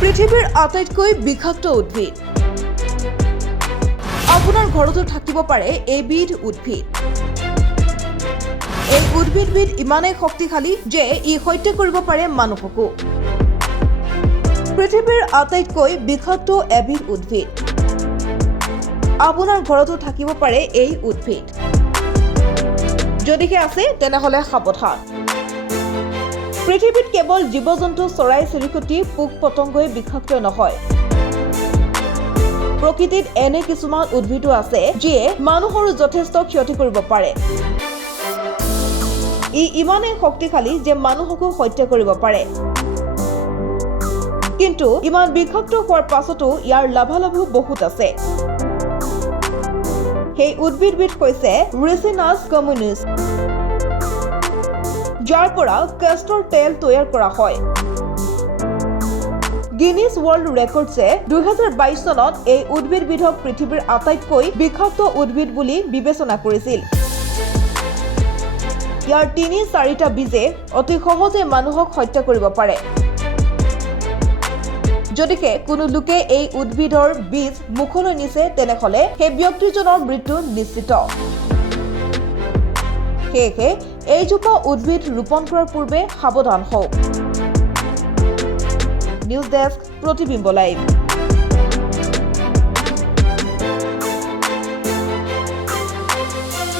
পৃথিৱীৰ আটাইতকৈ বিষাক্ত উদ্ভিদ আপোনাৰ ঘৰতো থাকিব পাৰে এবিধ উদ্ভিদ। এই উদ্ভিদবিধ ইমানেই শক্তিশালী যে ই হত্যা কৰিব পাৰে মানুহকো। পৃথিৱীৰ আটাইতকৈ বিষাক্ত এবিধ উদ্ভিদ আপোনাৰ ঘৰতো থাকিব পাৰে এই উদ্ভিদ। যদিহে আছে তেনেহলে সাৱধান। পৃথিৱীত কেৱল জীৱ-জন্তু, চৰাই-চিৰিকটি, পোক-পতংগই বিষাক্ত নহয়। প্ৰকৃতিত এনে কিছুমান উদ্ভিদো আছে যিয়ে মানুহৰো যথেষ্ট ক্ষতি কৰিব পাৰে। ই ইমানেই শক্তিশালী যে মানুহকো হত্যা কৰিব পাৰে। কিন্তু ইমান বিষাক্ত হোৱাৰ পাছতো ইয়াৰ লাভালাভো বহুত আছে। সেই উদ্ভিদবিধ হৈছে ৰিচিনাছ কমুনিছ, যাৰ পৰা কেষ্টৰ তেল তৈয়াৰ কৰা হয়। গিনিছ ৱৰ্ল্ড ৰেকৰ্ডছে 2022 চনত এই উদ্ভিদবিধক পৃথিৱীৰ আটাইতকৈ বিষাক্ত উদ্ভিদ বুলি বিবেচনা কৰিছিল। ইয়াৰ 3-4টা বীজে অতি সহজে মানুহক হত্যা কৰিব পাৰে। যদিহে কোনো লোকে এই উদ্ভিদৰ বীজ মুখলৈ নিছে তেনেহলে সেই ব্যক্তিজনৰ মৃত্যু নিশ্চিত। সেয়েহে এইজোপা উদ্ভিদ ৰোপণ কৰাৰ পূৰ্বে সাৱধান হওক। নিউজ ডেস্ক, প্ৰতিবিম্ব লাইভ।